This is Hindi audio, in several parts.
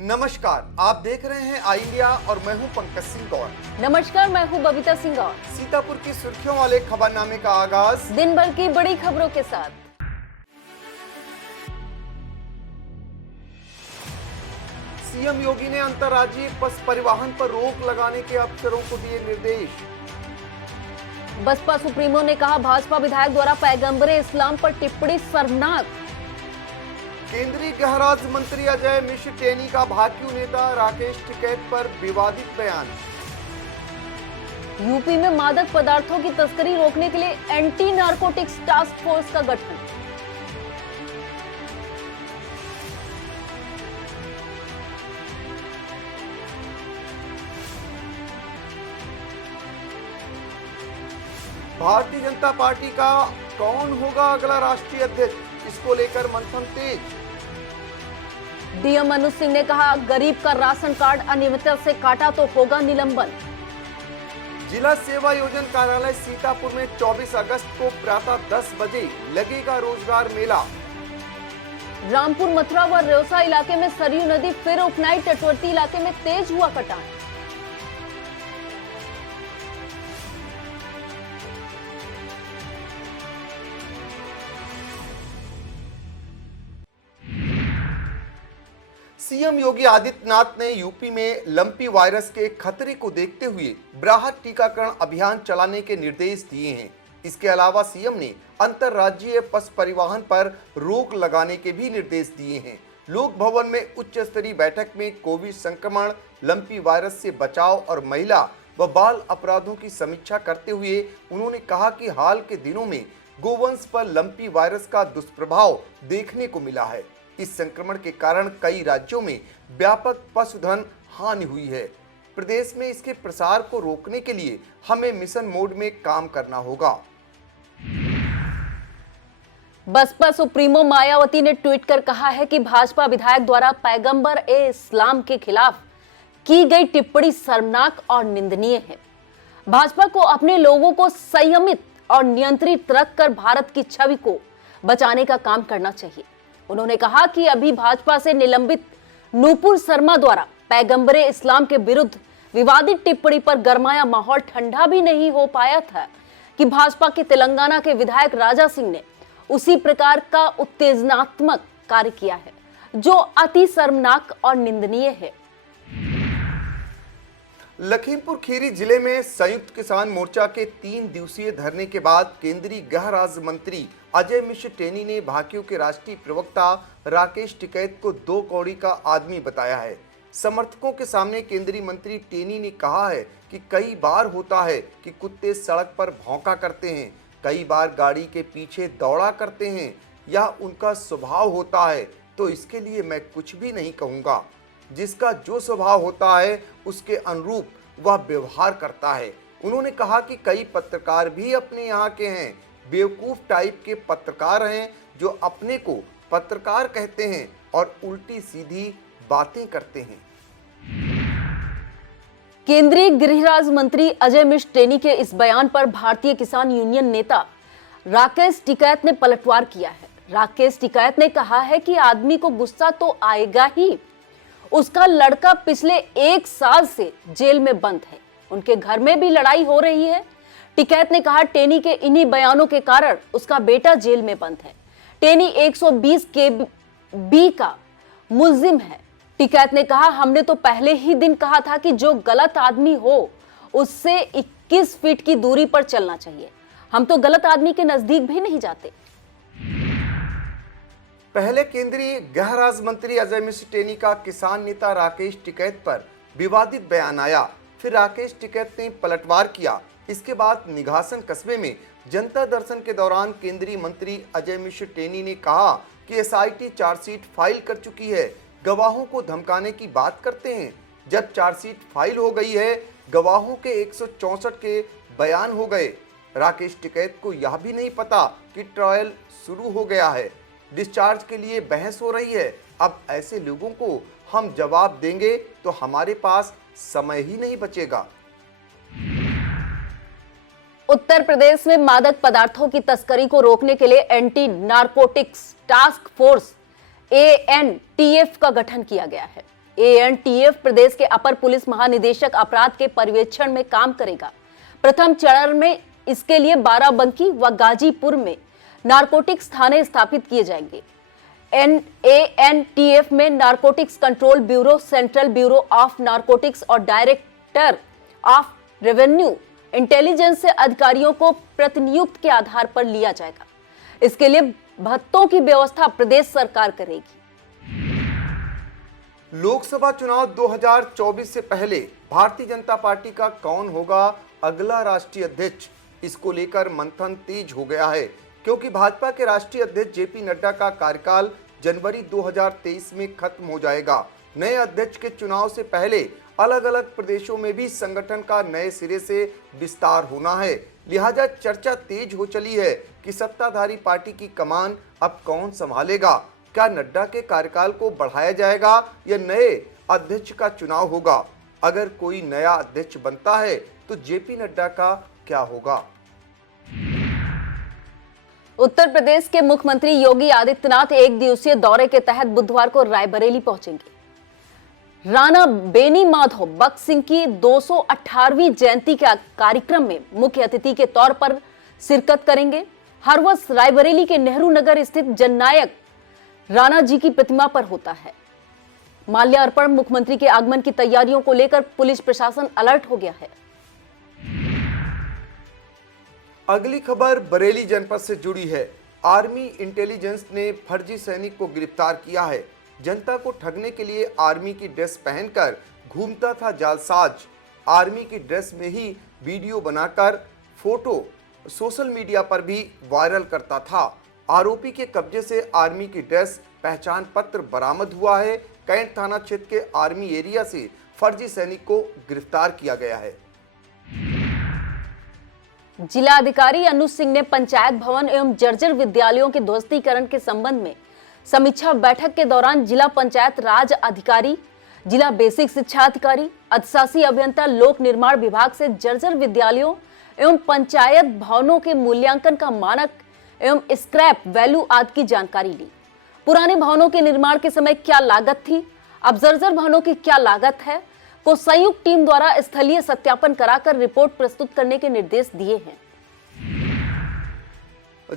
नमस्कार, आप देख रहे हैं आई इंडिया और मैं हूं पंकज सिंह गौर। नमस्कार, मैं हूं बबीता सिंह गौर। सीतापुर की सुर्खियों वाले खबरनामे का आगाज दिन भर की बड़ी खबरों के साथ। सीएम योगी ने अंतर्राज्यीय बस परिवहन पर रोक लगाने के अफसरों को दिए निर्देश। बसपा सुप्रीमो ने कहा भाजपा विधायक द्वारा पैगंबरे इस्लाम पर टिप्पणी शर्मनाक। केंद्रीय गृह राज्य मंत्री अजय मिश्र टेनी का भाकियू नेता राकेश टिकैत पर विवादित बयान। यूपी में मादक पदार्थों की तस्करी रोकने के लिए एंटी नारकोटिक्स टास्क फोर्स का गठन। भारतीय जनता पार्टी का कौन होगा अगला राष्ट्रीय अध्यक्ष, इसको लेकर मंथन तेज। डीएम मनोज सिंह ने कहा गरीब का राशन कार्ड अनियमितता से काटा तो होगा निलंबन। जिला सेवा योजन कार्यालय सीतापुर में 24 अगस्त को प्रातः 10 बजे लगेगा रोजगार मेला। रामपुर, मथुरा व रेवसा इलाके में सरयू नदी फिर उफनाई, तटवर्ती इलाके में तेज हुआ कटान। सीएम योगी आदित्यनाथ ने यूपी में लंपी वायरस के खतरे को देखते हुए वृहद टीकाकरण अभियान चलाने के निर्देश दिए हैं। इसके अलावा सीएम ने अंतर्राज्यीय बस परिवहन पर रोक लगाने के भी निर्देश दिए हैं। लोक भवन में उच्च स्तरीय बैठक में कोविड संक्रमण, लंपी वायरस से बचाव और महिला व बाल अपराधों की समीक्षा करते हुए उन्होंने कहा कि हाल के दिनों में गोवंश पर लंपी वायरस का दुष्प्रभाव देखने को मिला है। इस संक्रमण के कारण कई राज्यों में व्यापक पशुधन हानि हुई है। प्रदेश में इसके प्रसार को रोकने के लिए हमें मिशन मोड में काम करना होगा। बसपा सुप्रीमो मायावती ने ट्वीट कर कहा है कि भाजपा विधायक द्वारा पैगंबर ए इस्लाम के खिलाफ की गई टिप्पणी शर्मनाक और निंदनीय है। भाजपा को अपने लोगों को संयमित और नियंत्रित रखकर भारत की छवि को बचाने का काम करना चाहिए। उन्होंने कहा कि अभी भाजपा से निलंबित नूपुर शर्मा द्वारा पैगंबरे इस्लाम के विरुद्ध विवादित टिप्पणी पर गरमाया माहौल ठंडा भी नहीं हो पाया था कि भाजपा के तेलंगाना के विधायक राजा सिंह ने उसी प्रकार का उत्तेजनात्मक कार्य किया है जो अति शर्मनाक और निंदनीय है। लखीमपुर खीरी जिले में संयुक्त किसान मोर्चा के 3 दिवसीय धरने के बाद केंद्रीय गृह राज्य मंत्री अजय मिश्र टेनी ने भाकियू के राष्ट्रीय प्रवक्ता राकेश टिकैत को 2 कौड़ी का आदमी बताया है। समर्थकों के सामने केंद्रीय मंत्री टेनी ने कहा है कि कई बार होता है कि कुत्ते सड़क पर भौंका करते हैं, कई बार गाड़ी के पीछे दौड़ा करते हैं, यह उनका स्वभाव होता है, तो इसके लिए मैं कुछ भी नहीं कहूँगा। जिसका जो स्वभाव होता है उसके अनुरूप वह व्यवहार करता है। उन्होंने कहा कि कई पत्रकार भी अपने यहाँ के हैं, बेवकूफ टाइप के पत्रकार हैं जो अपने को पत्रकार कहते हैं और उल्टी सीधी बातें करते हैं। केंद्रीय गृह राज्य मंत्री अजय मिश्र टेनी के इस बयान पर भारतीय किसान यूनियन नेता राकेश टिकैत ने पलटवार किया है। राकेश टिकैत ने कहा है कि आदमी को गुस्सा तो आएगा ही, उसका लड़का पिछले 1 साल से जेल में बंद है, उनके घर में भी लड़ाई हो रही है। टिकैत ने कहा टेनी के इन्हीं बयानों के कारण उसका बेटा जेल में बंद है। टेनी 120 के बी का मुल्जिम है। टिकैत ने कहा हमने तो पहले ही दिन कहा था कि जो गलत आदमी हो उससे 21 फीट की दूरी पर चलना चाहिए। हम तो गलत आदमी के नजदीक भी नहीं जाते। पहले केंद्रीय गृह राज्य मंत्री अजय मिश्र टेनी का किसान नेता राकेश टिकैत पर विवादित बयान आया, फिर राकेश टिकैत ने पलटवार किया। इसके बाद निघासन कस्बे में जनता दर्शन के दौरान केंद्रीय मंत्री अजय मिश्र टेनी ने कहा कि एसआईटी चार्जशीट फाइल कर चुकी है, गवाहों को धमकाने की बात करते हैं। जब चार्जशीट फाइल हो गई है, गवाहों के 164 के बयान हो गए। राकेश टिकैत को यह भी नहीं पता कि ट्रायल शुरू हो गया है, डिस्चार्ज के लिए बहस हो रही है। अब ऐसे लोगों को हम जवाब देंगे तो हमारे पास समय ही नहीं बचेगा। उत्तर प्रदेश में मादक पदार्थों की तस्करी को रोकने के लिए anti narcotics task force ANTF का गठन किया गया है। एएनटीएफ प्रदेश के अपर पुलिस महानिदेशक अपराध के पर्यवेक्षण में काम करेगा। प्रथम चरण में इसके लिए बाराबंकी व गाजीपुर में नारकोटिक्स थाने स्थापित किए जाएंगे। एएनटीएफ में narcotics control bureau, central bureau of narcotics और डायरेक्टर ऑफ रेवेन्यू इंटेलिजेंस से अधिकारियों को प्रतिनियुक्त के आधार पर लिया जाएगा। इसके लिए भत्तों की व्यवस्था प्रदेश सरकार करेगी। लोकसभा चुनाव 2024 से पहले भारतीय जनता पार्टी का कौन होगा अगला राष्ट्रीय अध्यक्ष, इसको लेकर मंथन तेज हो गया है, क्योंकि भाजपा के राष्ट्रीय अध्यक्ष जेपी नड्डा का कार्यकाल जनवरी 2023 में खत्म हो जाएगा। नए अध्यक्ष के चुनाव से पहले अलग अलग प्रदेशों में भी संगठन का नए सिरे से विस्तार होना है। लिहाजा चर्चा तेज हो चली है कि सत्ताधारी पार्टी की कमान अब कौन संभालेगा। क्या नड्डा के कार्यकाल को बढ़ाया जाएगा या नए अध्यक्ष का चुनाव होगा? अगर कोई नया अध्यक्ष बनता है तो जेपी नड्डा का क्या होगा? उत्तर प्रदेश के मुख्यमंत्री योगी आदित्यनाथ एक दिवसीय दौरे के तहत बुधवार को रायबरेली पहुंचेंगे। राणा बेनी माधव भगत सिंह की 218वीं जयंती के कार्यक्रम में मुख्य अतिथि के तौर पर शिरकत करेंगे। हर वर्ष रायबरेली के नेहरू नगर स्थित जननायक राणा जी की प्रतिमा पर होता है माल्यार्पण। मुख्यमंत्री के आगमन की तैयारियों को लेकर पुलिस प्रशासन अलर्ट हो गया है। अगली खबर बरेली जनपद से जुड़ी है। आर्मी इंटेलिजेंस ने फर्जी सैनिक को गिरफ्तार किया है। जनता को ठगने के लिए आर्मी की ड्रेस पहनकर घूमता था जालसाज। आर्मी की ड्रेस में ही वीडियो बनाकर फोटो सोशल मीडिया पर भी वायरल करता था। आरोपी के कब्जे से आर्मी की ड्रेस, पहचान पत्र बरामद हुआ है। कैंट थाना क्षेत्र के आर्मी एरिया से फर्जी सैनिक को गिरफ्तार किया गया है। जिला अधिकारी अनुज सिंह ने पंचायत भवन एवं जर्जर विद्यालयों के ध्वस्तीकरण के संबंध में समीक्षा बैठक के दौरान जिला पंचायत राज अधिकारी, जिला बेसिक शिक्षा अधिकारी, अधिशासी अभियंता लोक निर्माण विभाग से जर्जर विद्यालयों एवं पंचायत भवनों के मूल्यांकन का मानक एवं स्क्रैप वैल्यू आदि की जानकारी ली। पुराने भवनों के निर्माण के समय क्या लागत थी, अब जर्जर भवनों की क्या लागत है, को संयुक्त टीम द्वारा स्थलीय सत्यापन कराकर रिपोर्ट प्रस्तुत करने के निर्देश दिए हैं।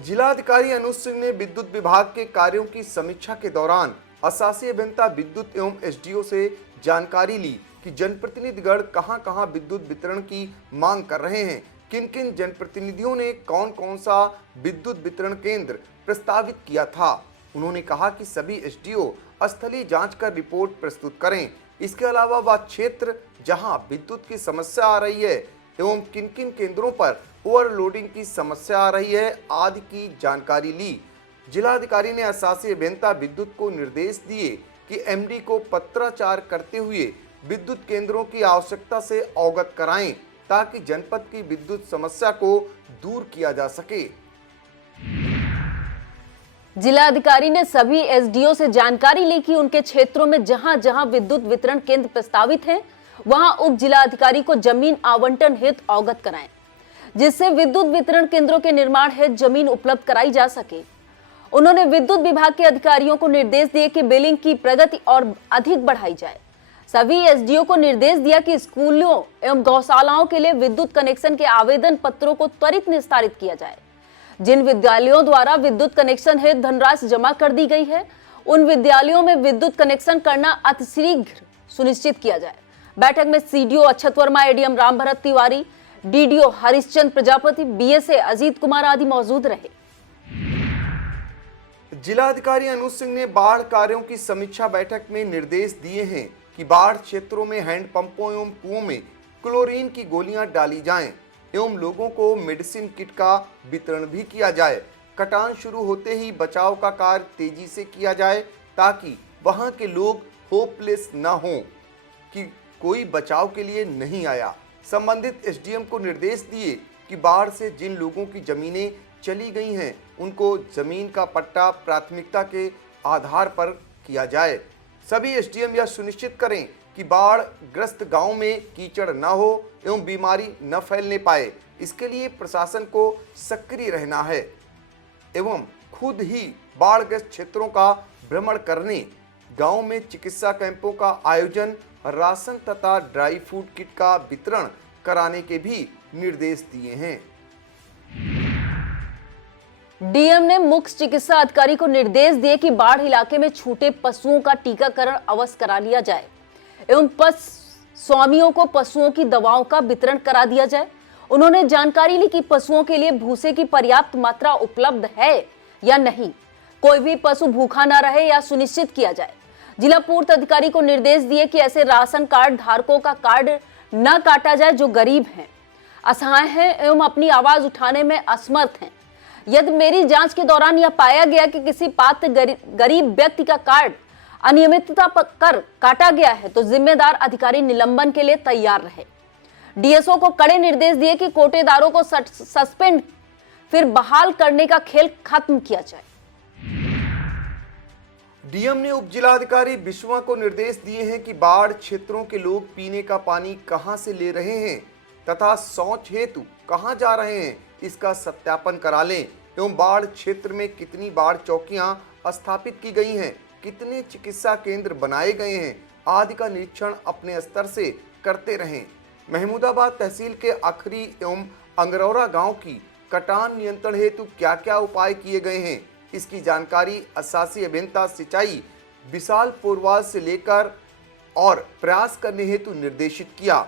जिलाधिकारी अनुज सिंह ने विद्युत विभाग के कार्यों की समीक्षा के दौरान अशासी अभियंता विद्युत एवं एसडीओ से जानकारी ली कि जनप्रतिनिधिगण कहां-कहां विद्युत वितरण की मांग कर रहे हैं, किन-किन जनप्रतिनिधियों ने कौन-कौन सा विद्युत वितरण केंद्र प्रस्तावित किया था। उन्होंने कहा कि सभी एसडीओ स्थलीय जांच कर रिपोर्ट प्रस्तुत करें। इसके अलावा वह क्षेत्र जहां विद्युत की समस्या आ रही है एवं किन-किन केंद्रों पर ओवरलोडिंग की समस्या आ रही है आदि की जानकारी ली। जिलाधिकारी ने अशासी अभियंता विद्युत को निर्देश दिए कि एमडी को पत्राचार करते हुए विद्युत केंद्रों की आवश्यकता से अवगत कराएं ताकि जनपद की विद्युत समस्या को दूर किया जा सके। जिला अधिकारी ने सभी एसडीओ से जानकारी ली कि उनके क्षेत्रों में जहां जहां विद्युत वितरण केंद्र प्रस्तावित हैं, वहां उप जिला अधिकारी को जमीन आवंटन हेतु अवगत कराएं, जिससे विद्युत वितरण केंद्रों के निर्माण हेतु जमीन उपलब्ध कराई जा सके। उन्होंने विद्युत विभाग के अधिकारियों को निर्देश दिए कि बिलिंग की प्रगति और अधिक बढ़ाई जाए। सभी एसडीओ को निर्देश दिया कि स्कूलों एवं गौशालाओं के लिए विद्युत कनेक्शन के आवेदन पत्रों को त्वरित निस्तारित किया जाए। जिन विद्यालयों द्वारा विद्युत कनेक्शन हेतु धनराशि जमा कर दी गई है, उन विद्यालयों में विद्युत कनेक्शन करना अतिशीघ्र सुनिश्चित किया जाए। बैठक में CDO Akshat Verma, ADM Ram Bharat Tiwari, DDO Harishchandra Prajapati, BSA Ajit Kumar आदि मौजूद रहे। जिलाधिकारी अनुज सिंह ने बाढ़ कार्यों की समीक्षा बैठक में निर्देश दिए हैं कि बाढ़ क्षेत्रों में हैंडपंपों एवं कुओं में क्लोरीन की गोलियां डाली जाएं एवं लोगों को मेडिसिन किट का वितरण भी किया जाए। कटान शुरू होते ही बचाव का कार्य तेजी से किया जाए ताकि वहां के लोग होपलेस न हों कि कोई बचाव के लिए नहीं आया। संबंधित एसडीएम को निर्देश दिए कि बाढ़ से जिन लोगों की जमीनें चली गई हैं, उनको जमीन का पट्टा प्राथमिकता के आधार पर किया जाए। सभी एसडीएम यह सुनिश्चित करें कि बाढ़ ग्रस्त गांव में कीचड़ न हो एवं बीमारी न फैलने पाए। इसके लिए प्रशासन को सक्रिय रहना है एवं खुद ही बाढ़ग्रस्त क्षेत्रों का भ्रमण करने गांव में चिकित्सा कैंपों का आयोजन, राशन तथा ड्राई फूड किट का वितरण कराने के भी निर्देश दिए हैं। डीएम ने मुख्य चिकित्सा अधिकारी को निर्देश दिए कि बाढ़ इलाके में छूटे पशुओं का टीकाकरण अवश्य करा लिया जाए एवं पशु स्वामियों को पशुओं की दवाओं का वितरण करा दिया जाए। उन्होंने जानकारी ली कि पशुओं के लिए भूसे की पर्याप्त मात्रा उपलब्ध है या नहीं, कोई भी पशु भूखा न रहे या सुनिश्चित किया जाए। जिला पूर्त अधिकारी को निर्देश दिए कि ऐसे राशन कार्ड धारकों का कार्ड न काटा जाए जो गरीब हैं, असहाय हैं एवं अपनी आवाज उठाने में असमर्थ हैं। यदि मेरी जांच के दौरान यह पाया गया कि किसी पात्र गरीब व्यक्ति का कार्ड अनियमितता कर काटा गया है तो जिम्मेदार अधिकारी निलंबन के लिए तैयार रहे। डीएसओ को कड़े निर्देश दिए कि कोटेदारों को सस्पेंड फिर बहाल करने का खेल खत्म किया जाए। डीएम ने उप जिलाधिकारी बिश्वा को निर्देश दिए हैं कि बाढ़ क्षेत्रों के लोग पीने का पानी कहां से ले रहे हैं तथा शौच हेतु कहां जा रहे हैं, इसका सत्यापन करा लें एवं बाढ़ क्षेत्र में कितनी बाढ़ चौकियां स्थापित की गई हैं, कितने चिकित्सा केंद्र बनाए गए हैं आदि का निरीक्षण अपने स्तर से करते रहें। महमूदाबाद तहसील के आखरी एवं अंगरौरा गांव की कटान नियंत्रण हेतु क्या क्या उपाय किए गए हैं, इसकी जानकारी अशासी अभियंता सिंचाई विशाल पोरवाल से लेकर और प्रयास करने हेतु निर्देशित किया।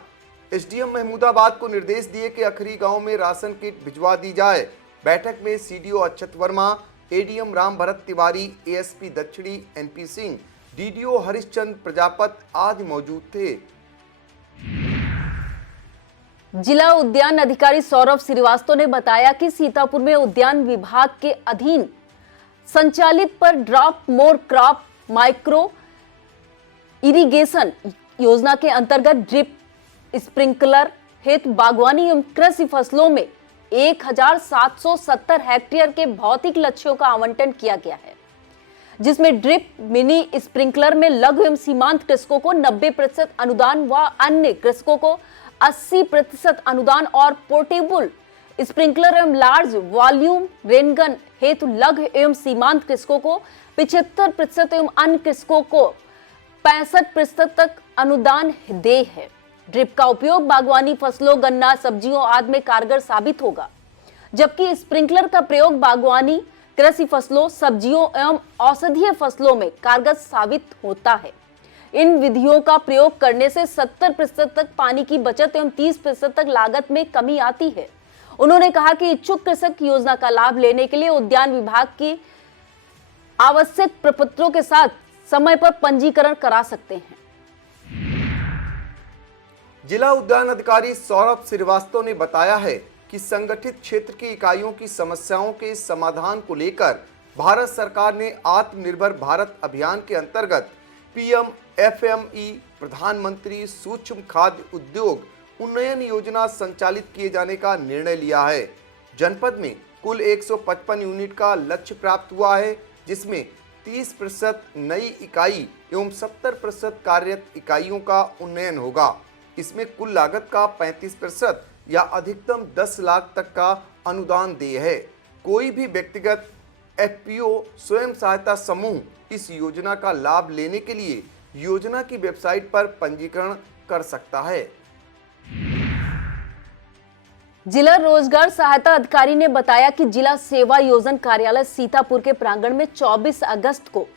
एसडीएम महमूदाबाद को निर्देश दिए कि आखरी गांव में राशन किट भिजवा दी जाए। बैठक में CDO Akshat Verma, ADM Ram Bharat Tiwari, ASP दक्षिणी एनपी सिंह, डीडीओ हरिश्चंद्र प्रजापत आदि मौजूद थे। जिला उद्यान अधिकारी सौरभ श्रीवास्तव ने बताया कि सीतापुर में उद्यान विभाग के अधीन संचालित पर drop more crop micro irrigation योजना के अंतर्गत ड्रिप स्प्रिंकलर हेतु बागवानी एवं कृषि फसलों में 1770 हेक्टेयर के भौतिक लक्ष्यों का आवंटन किया गया है, जिसमें ड्रिप मिनी स्प्रिंकलर में लघु एवं सीमांत कृषकों को 90% अनुदान व अन्य कृषकों को 80% अनुदान और पोर्टेबल स्प्रिंकलर एवं लार्ज वॉल्यूम रेनगन हेतु लघु एवं सीमांत कृषकों को 75% एवं अन्य कृषकों को 65% तक अनुदान दे है। ड्रिप का उपयोग बागवानी फसलों, गन्ना, सब्जियों आदि में कारगर साबित होगा, जबकि स्प्रिंकलर का प्रयोग बागवानी, कृषि फसलों, सब्जियों एवं औषधीय फसलों में कारगर साबित होता है। इन विधियों का प्रयोग करने से 70% तक पानी की बचत एवं 30% तक लागत में कमी आती है। उन्होंने कहा कि इच्छुक कृषक योजना का लाभ लेने के लिए उद्यान विभाग की आवश्यक प्रपत्रों के साथ समय पर पंजीकरण करा सकते हैं। जिला उद्यान अधिकारी सौरभ श्रीवास्तव ने बताया है कि संगठित क्षेत्र की इकाइयों की समस्याओं के समाधान को लेकर भारत सरकार ने आत्मनिर्भर भारत अभियान के अंतर्गत पीएम एफएमई प्रधानमंत्री सूक्ष्म खाद्य उद्योग उन्नयन योजना संचालित किए जाने का निर्णय लिया है। जनपद में कुल 155 यूनिट का लक्ष्य प्राप्त हुआ है, जिसमें 30% नई इकाई एवं 70% कार्यरत इकाइयों का उन्नयन होगा। इसमें कुल लागत का 35% या अधिकतम 10 लाख तक का अनुदान देय है। कोई भी व्यक्तिगत एफपीओ स्वयं सहायता समूह इस योजना का लाभ लेने के लिए योजना की वेबसाइट पर पंजीकरण कर सकता है। जिला रोजगार सहायता अधिकारी ने बताया कि जिला सेवा योजन कार्यालय सीतापुर के प्रांगण में 24 अगस्त को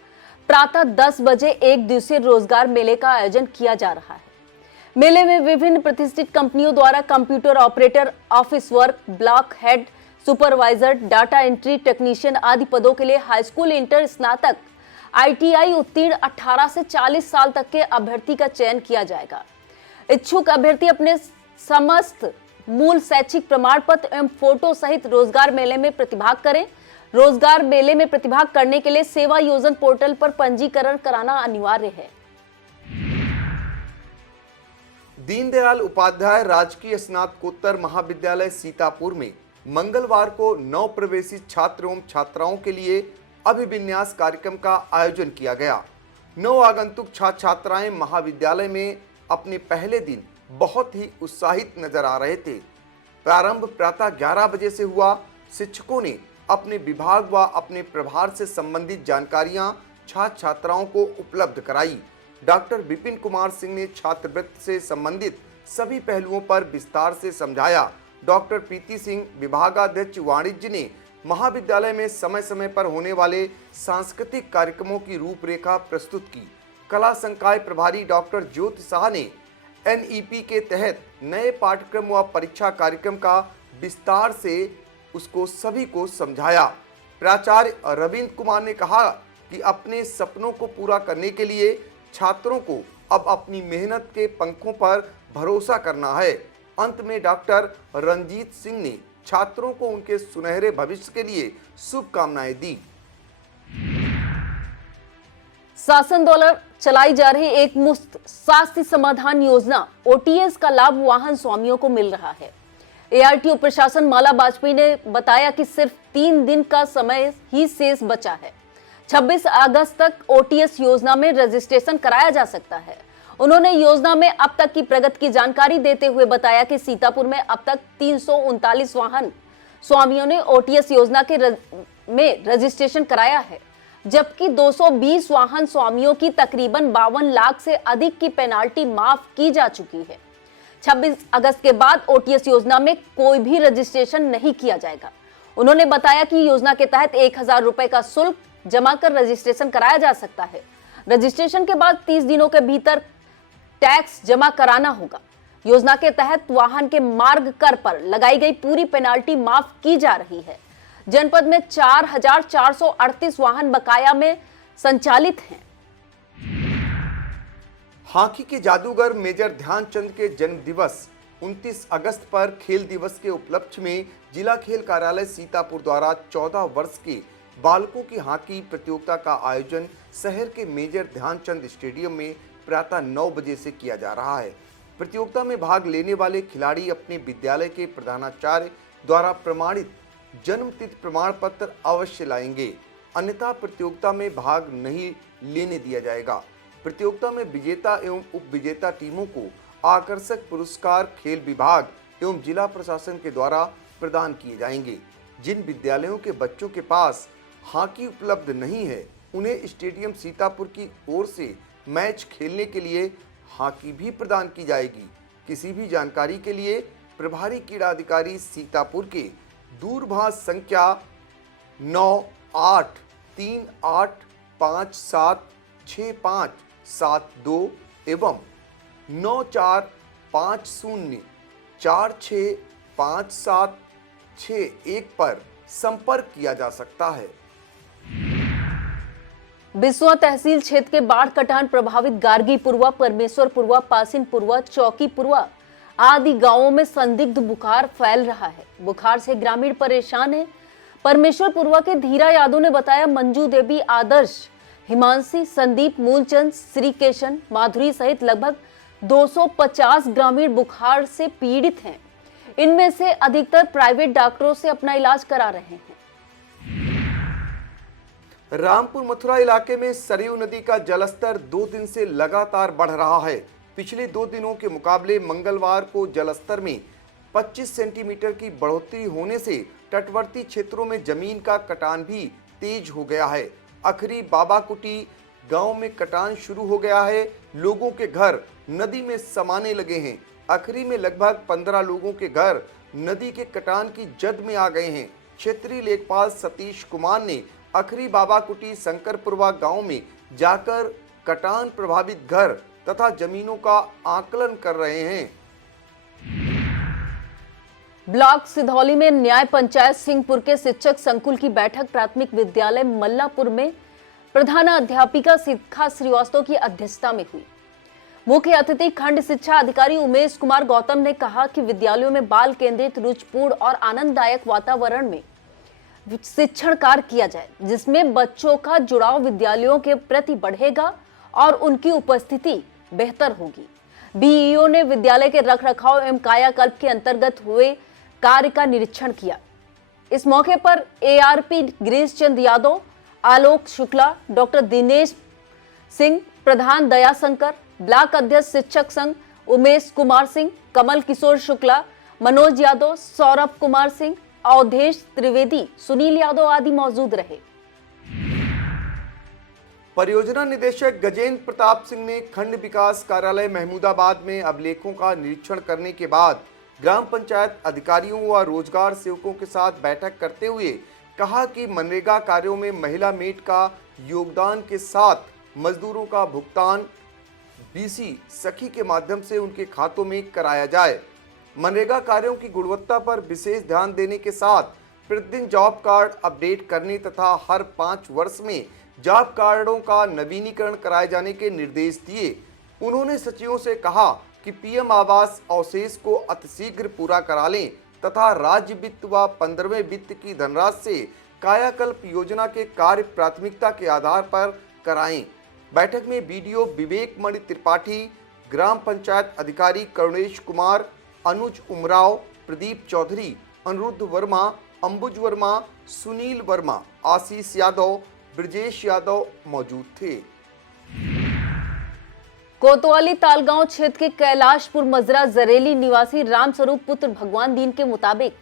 प्रातः 10 बजे एक दिवसीय रोजगार मेले का आयोजन किया जा रहा है। मेले में विभिन्न प्रतिष्ठित कंपनियों द्वारा computer operator, office work, block head, supervisor, data entry technician आदि पदों के लिए हाई स्कूल, इंटर, स्नातक, आईटीआई उत्तीर्ण 18 से 40 साल तक के अभ्यर्थी का चयन किया जाएगा। इच्छुक अभ्यर्थी अपने समस्त मूल शैक्षिक प्रमाण पत्र एवं फोटो सहित रोजगार मेले में प्रतिभाग करें। रोजगार मेले में प्रतिभाग करने के लिए सेवा योजन पोर्टल पर पंजीकरण कराना अनिवार्य है। दीनदयाल उपाध्याय राजकीय स्नातकोत्तर महाविद्यालय सीतापुर में मंगलवार को नव प्रवेशी छात्र एवं छात्राओं के लिए अभिविन्यास कार्यक्रम का आयोजन किया गया। नव आगंतुक छात्र छात्राएं महाविद्यालय में अपने पहले दिन बहुत ही उत्साहित नजर आ रहे थे। प्रारंभ प्रातः 11 बजे से हुआ। शिक्षकों ने अपने विभाग व अपने प्रभार से संबंधित जानकारियां छात्र छात्राओं को उपलब्ध कराई। डॉक्टर विपिन कुमार सिंह ने छात्रवृत्ति से संबंधित सभी पहलुओं पर विस्तार से समझाया। डॉक्टर प्रीति सिंह, विभागाध्यक्ष वाणिज्य, ने महाविद्यालय में समय समय पर होने वाले सांस्कृतिक कार्यक्रमों की रूपरेखा प्रस्तुत की। कला संकाय प्रभारी डॉक्टर ज्योति शाह ने एनईपी के तहत नए पाठ्यक्रम व परीक्षा कार्यक्रम का विस्तार से उसको सभी को समझाया। प्राचार्य रविंद्र कुमार ने कहा कि अपने सपनों को पूरा करने के लिए छात्रों को अब अपनी मेहनत के पंखों पर भरोसा करना है। अंत में डॉक्टर रंजीत सिंह ने छात्रों को उनके सुनहरे भविष्य के लिए शुभकामनाएं दी। शासन द्वारा चलाई जा रही एक मुफ्त स्वास्थ्य समाधान योजना ओटीएस का लाभ वाहन स्वामियों को मिल रहा है। एआरटीओ प्रशासन माला वाजपेयी ने बताया कि सिर्फ 3 दिन का समय ही शेष बचा है। 26 अगस्त तक ओटीएस योजना में रजिस्ट्रेशन कराया जा सकता है। उन्होंने योजना में अब तक की प्रगति की जानकारी देते हुए बताया कि सीतापुर में अब तक 339 वाहन स्वामियों ने ओटीएस योजना में रजिस्ट्रेशन कराया है, जबकि 220 वाहन स्वामियों की तकरीबन 52 लाख से अधिक की पेनाल्टी माफ की जा चुकी है। 26 अगस्त के बाद ओटीएस योजना में कोई भी रजिस्ट्रेशन नहीं किया जाएगा। उन्होंने बताया कि योजना के तहत 1000 रुपए का शुल्क जमा कर रजिस्ट्रेशन कराया जा सकता है। रजिस्ट्रेशन के बाद 30 दिनों के भीतर टैक्स जमा कराना होगा। योजना के तहत वाहन के मार्ग कर पर लगाई गई पूरी पेनाल्टी माफ की जा रही है। जनपद में 4438 वाहन बकाया में संचालित हैं। हॉकी के जादूगर मेजर ध्यानचंद के जन्म दिवस 29 अगस्त पर खेल दिवस के उपलक्ष्य में जिला खेल कार्यालय सीतापुर द्वारा 14 वर्ष के बालकों की हॉकी प्रतियोगिता का आयोजन शहर के मेजर ध्यानचंद स्टेडियम में प्रातः 9 बजे से किया जा रहा है। प्रतियोगिता में भाग लेने वाले खिलाड़ी अपने विद्यालय के प्रधानाचार्य द्वारा प्रमाणित जन्मतिथि प्रमाण पत्र अवश्य लाएंगे, अन्यथा प्रतियोगिता में भाग नहीं लेने दिया जाएगा। प्रतियोगिता में विजेता एवं उप विजेता टीमों को आकर्षक पुरस्कार खेल विभाग एवं जिला प्रशासन के द्वारा प्रदान किए जाएंगे। जिन विद्यालयों के बच्चों के पास हॉकी उपलब्ध नहीं है, उन्हें स्टेडियम सीतापुर की ओर से मैच खेलने के लिए हॉकी भी प्रदान की जाएगी। किसी भी जानकारी के लिए प्रभारी क्रीड़ा अधिकारी सीतापुर के दूरभाष संख्या 9838576572 एवं 9450465761 पर संपर्क किया जा सकता है। बिस्वा तहसील क्षेत्र के बाढ़ कटान प्रभावित गार्गीपुरवा, परमेश्वरपुरवा, पासिनपुरवा, चौकीपुरवा आदि गांवों में संदिग्ध बुखार फैल रहा है। बुखार से ग्रामीण परेशान है। परमेश्वरपुरवा के धीरा यादव ने बताया, मंजू देवी, आदर्श, हिमांशी, संदीप, मूलचंद, श्रीकेशन, माधुरी सहित लगभग 250 ग्रामीण बुखार से पीड़ित हैं। इनमें से अधिकतर प्राइवेट डॉक्टरों से अपना इलाज करा रहे हैं। रामपुर मथुरा इलाके में सरयू नदी का जलस्तर 2 दिन से लगातार बढ़ रहा है। पिछले 2 दिनों के मुकाबले मंगलवार को जलस्तर में 25 सेंटीमीटर की बढ़ोतरी होने से तटवर्ती क्षेत्रों में जमीन का कटान भी तेज हो गया है। अखरी बाबाकुटी गांव में कटान शुरू हो गया है। लोगों के घर नदी में समाने लगे हैं। अखरी में लगभग 15 लोगों के घर नदी के कटान की जद में आ गए हैं। क्षेत्रीय लेखपाल सतीश कुमार ने अखरी बाबाकुटी शंकरपुरवा गांव में जाकर कटान प्रभावित घर तथा जमीनों का आकलन कर रहे हैं। ब्लॉक सिधौली में न्याय पंचायत सिंहपुर के शिक्षक संकुल की बैठक प्राथमिक विद्यालय मल्लापुर में प्रधानाध्यापिका शिखा श्रीवास्तव की अध्यक्षता में हुई। मुख्य अतिथि खंड शिक्षा अधिकारी उमेश कुमार गौतम ने कहा कि विद्यालयों में बाल केंद्रित, रुचिपूर्ण और आनंददायक वातावरण में शिक्षण कार्य किया जाए, जिसमें बच्चों का जुड़ाव विद्यालयों के प्रति बढ़ेगा और उनकी उपस्थिति बेहतर होगी। बीईओ ने विद्यालय के रखरखाव एवं कायाकल्प के अंतर्गत हुए कार्य का निरीक्षण किया। इस मौके पर एआरपी गिरीश चंद यादव, आलोक शुक्ला, डॉक्टर दिनेश सिंह, प्रधान दयाशंकर, ब्लॉक अध्यक्ष शिक्षक संघ उमेश कुमार सिंह, कमल किशोर शुक्ला, मनोज यादव, सौरभ कुमार सिंह, अवधेश त्रिवेदी, सुनील यादव आदि मौजूद रहे। परियोजना निदेशक गजेंद्र प्रताप सिंह ने खंड विकास कार्यालय महमूदाबाद में अभिलेखों का निरीक्षण करने के बाद ग्राम पंचायत अधिकारियों व रोजगार सेवकों के साथ बैठक करते हुए कहा कि मनरेगा कार्यों में महिला मेट का योगदान के साथ मजदूरों का भुगतान बीसी सखी के माध्यम से उनके खातों में कराया जाए। मनरेगा कार्यों की गुणवत्ता पर विशेष ध्यान देने के साथ प्रतिदिन जॉब कार्ड अपडेट करने तथा हर 5 वर्ष में जॉब कार्डों का नवीनीकरण कराए जाने के निर्देश दिए। उन्होंने सचिवों से कहा कि पीएम आवास अवशेष को अतिशीघ्र पूरा करा लें तथा राज्य वित्त व 15वें वित्त की धनराशि से कायाकल्प योजना के कार्य प्राथमिकता के आधार पर कराएं। बैठक में बीडीओ विवेक मणि त्रिपाठी, ग्राम पंचायत अधिकारी करुणेश कुमार, अनुज उमराव, प्रदीप चौधरी, अनुरुद्ध वर्मा, अंबुज वर्मा, सुनील वर्मा, आशीष यादव, ब्रजेश यादव मौजूद थे। कोतवाली तालगांव क्षेत्र के कैलाशपुर मजरा जरेली निवासी रामस्वरूप पुत्र भगवान दीन के मुताबिक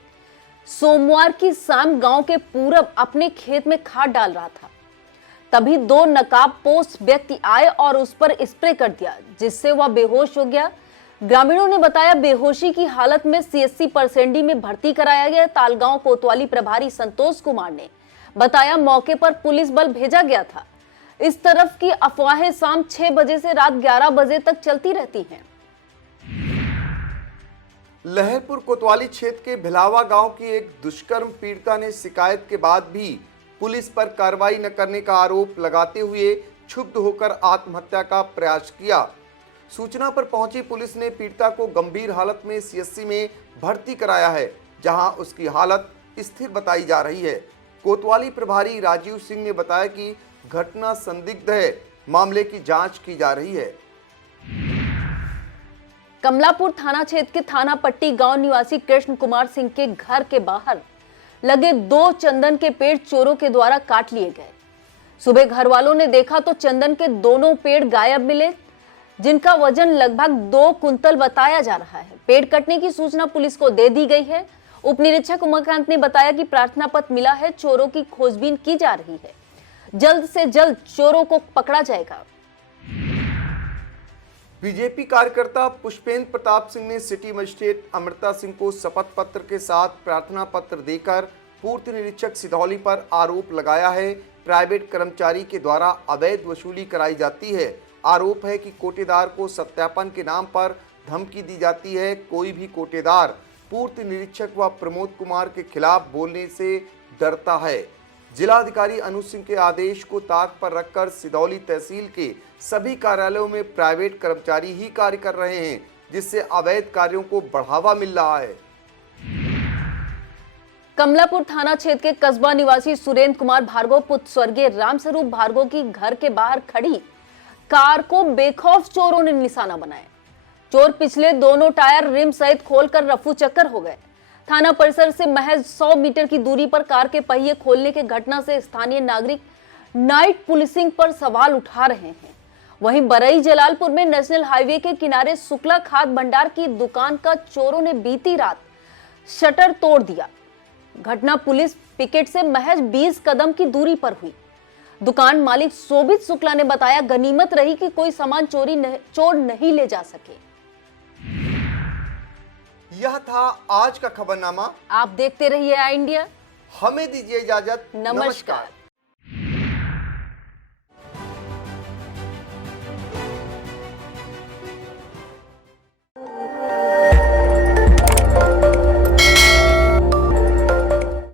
सोमवार की शाम गांव के पूरब अपने खेत में खाद डाल रहा था। तभी 2 नकाबपोश व्यक्ति आए और उस पर स्प्रे कर दिया, जिससे वह बेहोश हो गया। ग्रामीणों ने बताया बेहोशी की हालत में सीएससी परसेंडी में भर्ती कराया गया। तालगांव कोतवाली प्रभारी संतोष कुमार ने बताया मौके पर पुलिस बल भेजा गया था। इस तरफ की अफवाहें शाम 6 बजे से रात 11 बजे तक चलती रहती हैं। लहरपुर कोतवाली क्षेत्र के भिलावा गांव की एक दुष्कर्म पीड़िता ने शिकायत के बाद भी पुलिस पर कार्रवाई न करने का आरोप लगाते हुए क्षुब्ध होकर आत्महत्या का प्रयास किया। सूचना पर पहुंची पुलिस ने पीड़िता को गंभीर हालत में सीएससी में भर्ती कराया है, जहां उसकी हालत स्थिर बताई जा रही है। कोतवाली प्रभारी राजीव सिंह ने बताया कि घटना संदिग्ध है, मामले की जांच की जा रही है। कमलापुर थाना क्षेत्र के थाना पट्टी गांव निवासी कृष्ण कुमार सिंह के घर के बाहर लगे 2 चंदन के पेड़ चोरों के द्वारा काट लिए गए। सुबह घर वालों ने देखा तो चंदन के दोनों पेड़ गायब मिले, जिनका वजन लगभग 2 कुंतल बताया जा रहा है। पेड़ कटने की सूचना पुलिस को दे दी गई है। उप निरीक्षक उमाकांत ने बताया कि प्रार्थना पत्र मिला है, चोरों की खोजबीन की जा रही है, जल्द से जल्द चोरों को पकड़ा जाएगा। बीजेपी कार्यकर्ता पुष्पेंद्र प्रताप सिंह ने सिटी मजिस्ट्रेट अमृता सिंह को शपथ पत्र के साथ प्रार्थना पत्र देकर पूर्ति निरीक्षक सिधौली पर आरोप लगाया है। प्राइवेट कर्मचारी के द्वारा अवैध वसूली कराई जाती है। आरोप है कि कोटेदार को सत्यापन के नाम पर धमकी दी जाती है। कोई भी कोटेदार पूर्ति निरीक्षक व प्रमोद कुमार के खिलाफ बोलने से डरता है। जिलाधिकारी अनुज सिंह के आदेश को ताक पर रखकर सिधौली तहसील के सभी कार्यालयों में प्राइवेट कर्मचारी ही कार्य कर रहे हैं, जिससे अवैध कार्यों को बढ़ावा मिल रहा है। कमलापुर थाना क्षेत्र के कस्बा निवासी सुरेंद्र कुमार भार्गव पुत्र स्वर्गीय रामस्वरूप भार्गव की घर के बाहर खड़ी कार को बेखौफ चोरों ने निशाना बनाया। चोर पिछले दोनों टायर रिम सहित खोलकर रफू चक्कर हो गए। थाना परिसर से महज 100 मीटर की दूरी पर कार के पहिए खोलने की घटना से स्थानीय नागरिक नाइट पुलिसिंग पर सवाल उठा रहे हैं। वहीं बरई जलालपुर में नेशनल हाईवे के किनारे शुक्ला खाद भंडार की दुकान का चोरों ने बीती रात शटर तोड़ दिया। घटना पुलिस पिकेट से महज 20 कदम की दूरी पर हुई। दुकान मालिक शोभित शुक्ला ने बताया गनीमत रही कि कोई सामान चोर नहीं ले जा सके। यह था आज का खबरनामा। आप देखते रहिए आई इंडिया। हमें दीजिए इजाजत। नमस्कार।